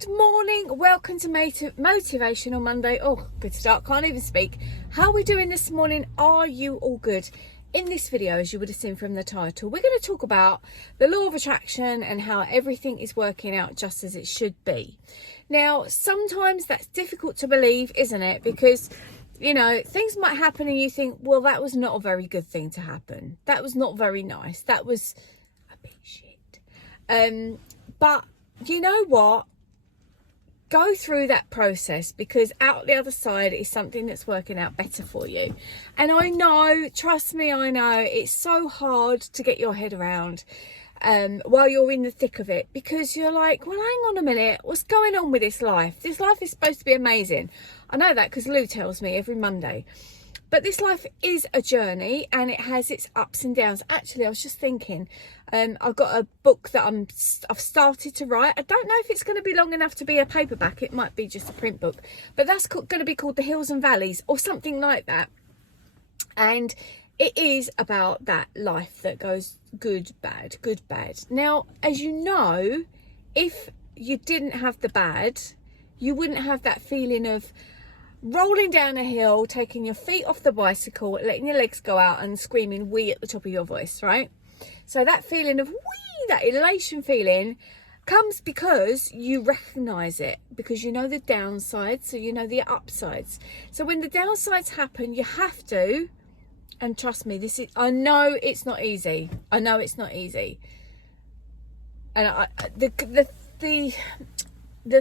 Good morning, welcome to Motivational Monday. Oh, good start, can't even speak. How are we doing this morning? Are you all good? In this video, as you would have seen from the title, we're going to talk about the law of attraction and how everything is working out just as it should be. Now, sometimes that's difficult to believe, isn't it? Because, you know, things might happen and you think, well, that was not a very good thing to happen. That was not very nice. That was a bit shit. But you know what? Go through that process, because out the other side is something that's working out better for you. And I know, trust me, I know it's so hard to get your head around while you're in the thick of it, because you're like, well, hang on a minute, what's going on with this life? This life is supposed to be amazing. I know that because Lou tells me every Monday. But this life is a journey and it has its ups and downs. Actually, I was just thinking, I've got a book that I've started to write. I don't know if it's going to be long enough to be a paperback. It might be just a print book. But that's going to be called The Hills and Valleys or something like that. And it is about that life that goes good, bad, good, bad. Now, as you know, if you didn't have the bad, you wouldn't have that feeling of rolling down a hill, taking your feet off the bicycle, letting your legs go out and screaming wee at the top of your voice, right? So that feeling of wee, that elation feeling, comes because you recognise it, because you know the downsides, so you know the upsides. So when the downsides happen, you have to, and trust me, I know it's not easy. I know it's not easy. And the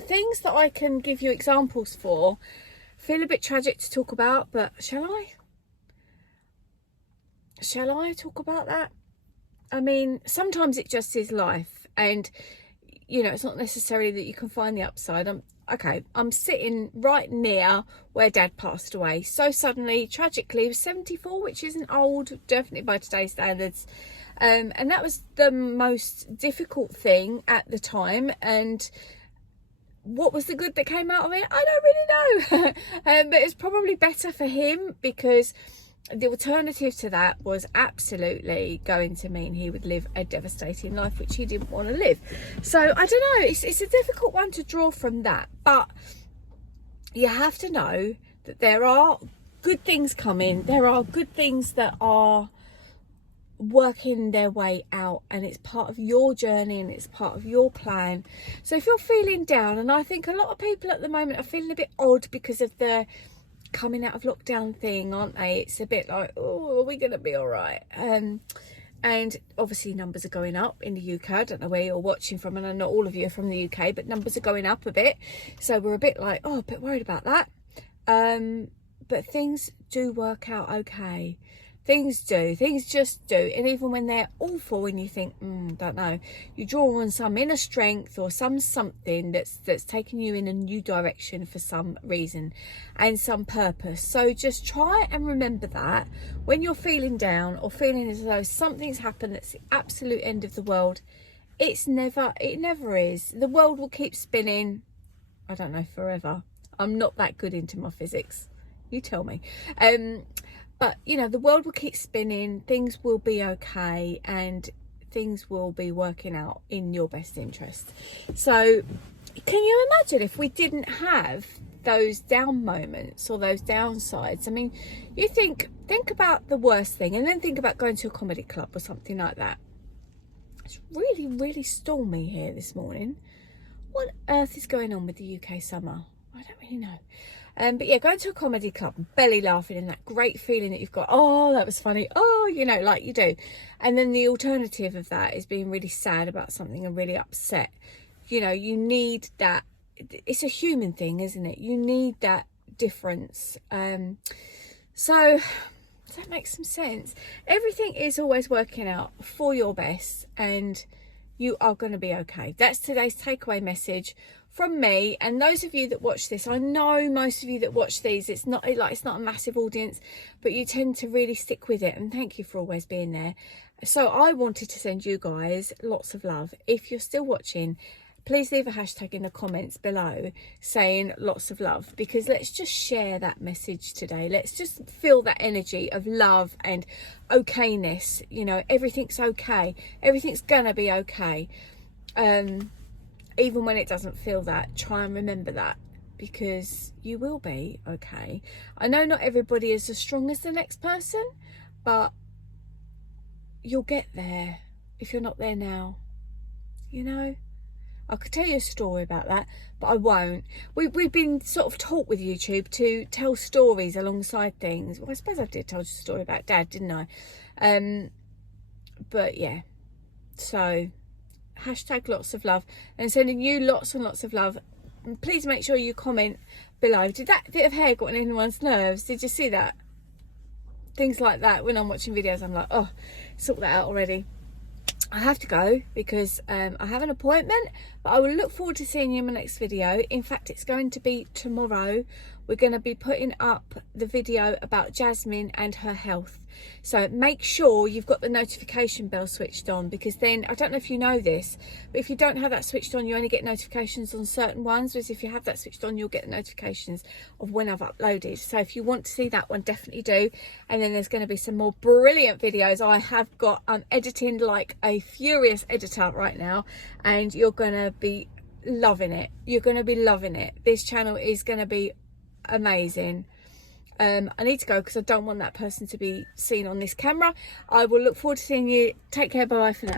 things that I can give you examples for feel a bit tragic to talk about, but shall I talk about that? I mean, sometimes it just is life, and you know, it's not necessarily that you can find the upside. I'm sitting right near where Dad passed away so suddenly, tragically. He was 74, which isn't old, definitely by today's standards, and that was the most difficult thing at the time. And what was the good that came out of it? I don't really know. But it's probably better for him, because the alternative to that was absolutely going to mean he would live a devastating life, which he didn't want to live. So I don't know, it's a difficult one to draw from that, but you have to know that there are good things coming. There are good things that are working their way out, and it's part of your journey and it's part of your plan. So if you're feeling down, and I think a lot of people at the moment are feeling a bit odd because of the coming out of lockdown thing, aren't they? It's a bit like, oh, are we gonna be all right? And obviously numbers are going up in the UK. I don't know where you're watching from, and I know all of you are from the UK, but numbers are going up a bit, so we're a bit like, oh, a bit worried about that. But things do work out okay. Things just do. And even when they're awful and you think, don't know, you draw on some inner strength or something that's taking you in a new direction for some reason and some purpose. So just try and remember that when you're feeling down or feeling as though something's happened that's the absolute end of the world. It never is. The world will keep spinning, I don't know, forever. I'm not that good into my physics. You tell me. But, you know, the world will keep spinning, things will be okay, and things will be working out in your best interest. So can you imagine if we didn't have those down moments or those downsides? I mean, you think about the worst thing, and then think about going to a comedy club or something like that. It's really, really stormy here this morning. What on earth is going on with the UK summer? I don't really know. But yeah, going to a comedy club, belly laughing, and that great feeling that you've got, oh, that was funny, oh, you know, like you do. And then the alternative of that is being really sad about something and really upset. You know, you need that. It's a human thing, isn't it? You need that difference. So does that make some sense? Everything is always working out for your best, and you are going to be okay. That's today's takeaway message from me. And those of you that watch this, I know most of you that watch these, it's not a massive audience, but you tend to really stick with it, and thank you for always being there. So I wanted to send you guys lots of love. If you're still watching, please leave a hashtag in the comments below saying lots of love, because let's just share that message today. Let's just feel that energy of love and okayness. You know, everything's okay, everything's gonna be okay. even when it doesn't feel that, try and remember that, because you will be okay. I know not everybody is as strong as the next person, but you'll get there if you're not there now, you know. I could tell you a story about that, but I won't. We've been sort of taught with YouTube to tell stories alongside things. Well, I suppose I did tell you a story about Dad, didn't I? But yeah, so hashtag lots of love, and sending you lots and lots of love. And please make sure you comment below. Did that bit of hair got on anyone's nerves? Did you see that? Things like that, when I'm watching videos, I'm like, oh, sort that out already. I have to go because I have an appointment, but I will look forward to seeing you in my next video. In fact, it's going to be tomorrow. We're going to be putting up the video about Jasmine and her health. So make sure you've got the notification bell switched on, because then, I don't know if you know this, but if you don't have that switched on, you only get notifications on certain ones, whereas if you have that switched on, you'll get the notifications of when I've uploaded. So if you want to see that one, definitely do. And then there's going to be some more brilliant videos I have got. I'm editing like a furious editor right now, and you're going to be loving it. You're going to be loving it. This channel is going to be amazing. I need to go because I don't want that person to be seen on this camera. I will look forward to seeing you. Take care. Bye for now.